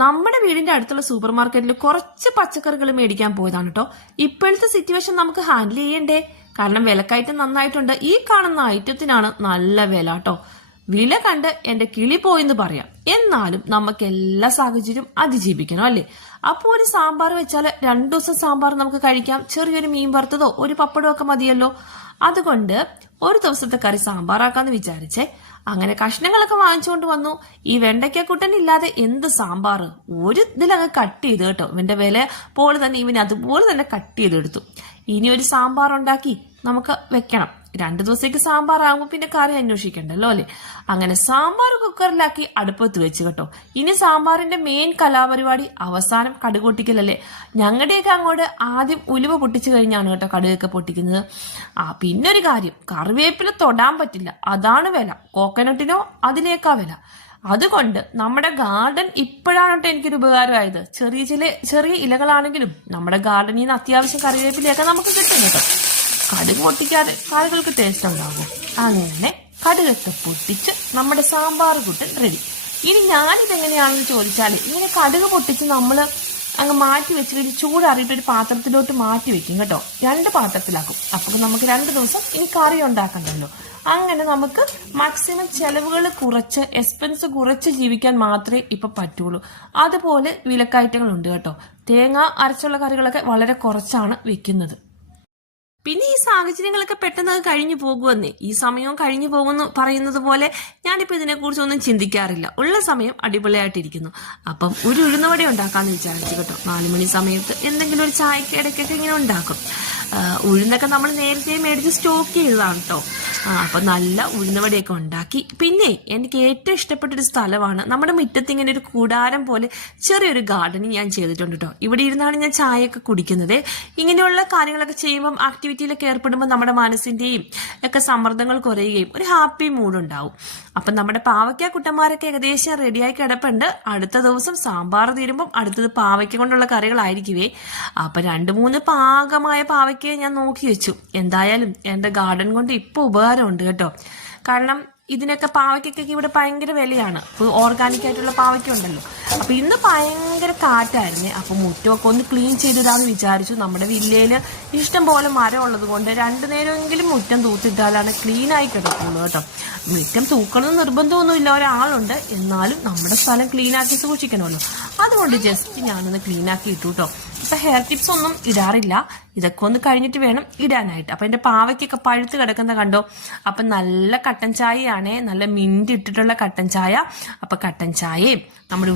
നമ്മുടെ വീടിന്റെ അടുത്തുള്ള സൂപ്പർ മാർക്കറ്റിൽ കുറച്ച് പച്ചക്കറികൾ മേടിക്കാൻ പോയതാണ് കേട്ടോ. ഇപ്പോഴത്തെ സിറ്റുവേഷൻ നമുക്ക് ഹാൻഡിൽ ചെയ്യണ്ടേ? കാരണം വിലക്കയറ്റം നന്നായിട്ടുണ്ട്. ഈ കാണുന്ന ഐറ്റത്തിനാണ് നല്ല വില കേട്ടോ. വില കണ്ട് എന്റെ കിളി പോയെന്ന് പറയാം. എന്നാലും നമുക്ക് എല്ലാ സാഹചര്യവും അതിജീവിക്കണം അല്ലേ? അപ്പൊ ഒരു സാമ്പാർ വെച്ചാൽ 2 ദിവസം സാമ്പാർ നമുക്ക് കഴിക്കാം. ചെറിയൊരു മീൻ വറുത്തതോ ഒരു പപ്പടമോ ഒക്കെ മതിയല്ലോ. അതുകൊണ്ട് ഒരു ദിവസത്തെ കറി സാമ്പാറാക്കാന്ന് വിചാരിച്ചേ. അങ്ങനെ കഷ്ണങ്ങളൊക്കെ വാങ്ങിച്ചുകൊണ്ട് വന്നു. ഈ വെണ്ടയ്ക്കൂട്ടൻ ഇല്ലാതെ എന്ത് സാമ്പാർ? ഒരു ഇതിലങ്ങ് കട്ട് ചെയ്ത് കേട്ടോ. ഇവന്റെ വില പോലെ തന്നെ ഇവന് അതുപോലെ തന്നെ കട്ട് ചെയ്തെടുത്തു. ഇനി ഒരു സാമ്പാർ ഉണ്ടാക്കി നമുക്ക് വെക്കണം. 2 ദിവസത്തേക്ക് സാമ്പാർ ആകുമ്പോൾ പിന്നെ കറി അന്വേഷിക്കണ്ടല്ലോ അല്ലെ? അങ്ങനെ സാമ്പാർ കുക്കറിലാക്കി അടുപ്പത്ത് വെച്ച് കേട്ടോ. ഇനി സാമ്പാറിന്റെ മെയിൻ കലാപരിപാടി അവസാനം കടുക് പൊട്ടിക്കലല്ലേ. ഞങ്ങളുടെയൊക്കെ അങ്ങോട്ട് ആദ്യം ഉലുവ പൊട്ടിച്ചു കഴിഞ്ഞാണ് കേട്ടോ കടുകൊക്കെ പൊട്ടിക്കുന്നത്. പിന്നെ ഒരു കാര്യം, കറിവേപ്പില തൊടാൻ പറ്റില്ല. അതാണ് വില. കോക്കനട്ടിനോ അതിനേക്കാ വില. അതുകൊണ്ട് നമ്മുടെ ഗാർഡൻ ഇപ്പോഴാണ് കേട്ടോ എനിക്കൊരു ഉപകാരമായത്. ചെറിയ ഇലകളാണെങ്കിലും നമ്മുടെ ഗാർഡനിൽ നിന്ന് അത്യാവശ്യം കറിവേപ്പിലയൊക്കെ നമുക്ക് കിട്ടും കേട്ടോ. കടുക് പൊട്ടിക്കാതെ കറികൾക്ക് ടേസ്റ്റ് ഉണ്ടാകും. അങ്ങനെ കടുകൊക്കെ പൊട്ടിച്ച് നമ്മുടെ സാമ്പാർ കൂട്ടൻ റെഡി. ഇനി ഞാനിതെങ്ങനെയാണെന്ന് ചോദിച്ചാൽ, ഇങ്ങനെ കടുക് പൊട്ടിച്ച് നമ്മൾ അങ്ങ് മാറ്റി വെച്ച് കഴിഞ്ഞ് ചൂടാറിയിട്ട് ഒരു പാത്രത്തിലോട്ട് മാറ്റി വെക്കും കേട്ടോ. 2 പാത്രത്തിലാക്കും. അപ്പോൾ നമുക്ക് 2 ദിവസം ഇനി കറി ഉണ്ടാക്കണ്ടല്ലോ. അങ്ങനെ നമുക്ക് മാക്സിമം ചെലവുകൾ കുറച്ച്, എക്സ്പെൻസ് കുറച്ച് ജീവിക്കാൻ മാത്രമേ ഇപ്പൊ പറ്റുള്ളൂ. അതുപോലെ വിലക്കയറ്റങ്ങളുണ്ട് കേട്ടോ. തേങ്ങ അരച്ചുള്ള കറികളൊക്കെ വളരെ കുറച്ചാണ് വെക്കുന്നത്. പിന്നെ ഈ സാഹചര്യങ്ങളൊക്കെ പെട്ടെന്ന് കഴിഞ്ഞു പോകുമെന്നേ. ഈ സമയവും കഴിഞ്ഞു പോകുന്നു പറയുന്നത് പോലെ ഞാനിപ്പോ ഇതിനെക്കുറിച്ചൊന്നും ചിന്തിക്കാറില്ല. ഉള്ള സമയം അടിപൊളിയായിട്ടിരിക്കുന്നു. അപ്പം ഒരു ഉഴുന്നുവട ഉണ്ടാക്കാന്ന് വിചാരിച്ചു കേട്ടോ. 4 മണി സമയത്ത് എന്തെങ്കിലും ഒരു ചായക്ക് ഇടയ്ക്കൊക്കെ ഇങ്ങനെ ഉണ്ടാക്കും. ഉഴുന്നൊക്കെ നമ്മൾ നേരത്തെ മേടിച്ച് സ്റ്റോക്ക് ചെയ്തതാണ് കേട്ടോ. അപ്പൊ നല്ല ഉഴുന്നുവടയൊക്കെ ഉണ്ടാക്കി. പിന്നെ എനിക്ക് ഏറ്റവും ഇഷ്ടപ്പെട്ടൊരു സ്ഥലമാണ്, നമ്മുടെ മുറ്റത്ത് ഇങ്ങനെ ഒരു കൂടാരം പോലെ ചെറിയൊരു ഗാർഡനിങ് ഞാൻ ചെയ്തിട്ടുണ്ട് കേട്ടോ. ഇവിടെ ഇരുന്നാണ് ഞാൻ ചായയൊക്കെ കുടിക്കുന്നത്. ഇങ്ങനെയുള്ള കാര്യങ്ങളൊക്കെ ചെയ്യുമ്പം, ആക്ടിവിറ്റിയിലൊക്കെ ഏർപ്പെടുമ്പോൾ നമ്മുടെ മനസ്സിന്റെയും ഒക്കെ സമ്മർദ്ദങ്ങൾ കുറയുകയും ഒരു ഹാപ്പി മൂഡ് ഉണ്ടാവും. അപ്പൊ നമ്മുടെ പാവയ്ക്ക കുട്ടന്മാരൊക്കെ ഏകദേശം റെഡിയായി കിടപ്പുണ്ട്. അടുത്ത ദിവസം സാമ്പാർ തീരുമ്പം അടുത്തത് പാവയ്ക്ക കൊണ്ടുള്ള കറികളായിരിക്കുവേ. അപ്പൊ 2-3 പാകമായ പാവയ്ക്ക ഞാൻ നോക്കി വെച്ചു. എന്തായാലും എന്റെ ഗാർഡൻ കൊണ്ട് ഇപ്പൊ ഉപകാരമുണ്ട് കേട്ടോ. കാരണം ഇതിനൊക്കെ പാവയ്ക്കൊക്കെ ഇവിടെ ഭയങ്കര വിലയാണ്. ഓർഗാനിക് ആയിട്ടുള്ള പാവയ്ക്ക ഉണ്ടല്ലോ. അപ്പൊ ഇന്ന് ഭയങ്കര കാറ്റായിരുന്നേ. അപ്പൊ മുറ്റമൊക്കെ ഒന്ന് ക്ലീൻ ചെയ്തിടാന്ന് വിചാരിച്ചു. നമ്മുടെ വില്ലയില് ഇഷ്ടം പോലെ മരം ഉള്ളത് കൊണ്ട് 2 നേരമെങ്കിലും മുറ്റം തൂത്തിട്ടാലാണ് ക്ലീൻ ആയി കിടക്കുള്ളൂ കേട്ടോ. മുറ്റം തൂക്കണമെന്ന് നിർബന്ധമൊന്നുമില്ല, ഒരാളുണ്ട്. എന്നാലും നമ്മുടെ സ്ഥലം ക്ലീൻ ആക്കി സൂക്ഷിക്കണമല്ലോ. അതുകൊണ്ട് ജസ്റ്റ് ഞാനൊന്ന് ക്ലീൻ ആക്കി ഇട്ടു കേട്ടോ. ഇപ്പൊ ഹെയർ ടിപ്സ് ഒന്നും ഇടാറില്ല. ഇതൊക്കെ ഒന്ന് കഴിഞ്ഞിട്ട് വേണം ഇടാനായിട്ട്. അപ്പൊ എന്റെ പാവയ്ക്കൊക്കെ പഴുത്ത് കിടക്കുന്ന കണ്ടോ. അപ്പൊ നല്ല കട്ടൻ ചായയാണേ, നല്ല മിന്റ് ഇട്ടിട്ടുള്ള കട്ടൻ ചായ. അപ്പൊ കട്ടൻ ചായയും നമ്മുടെ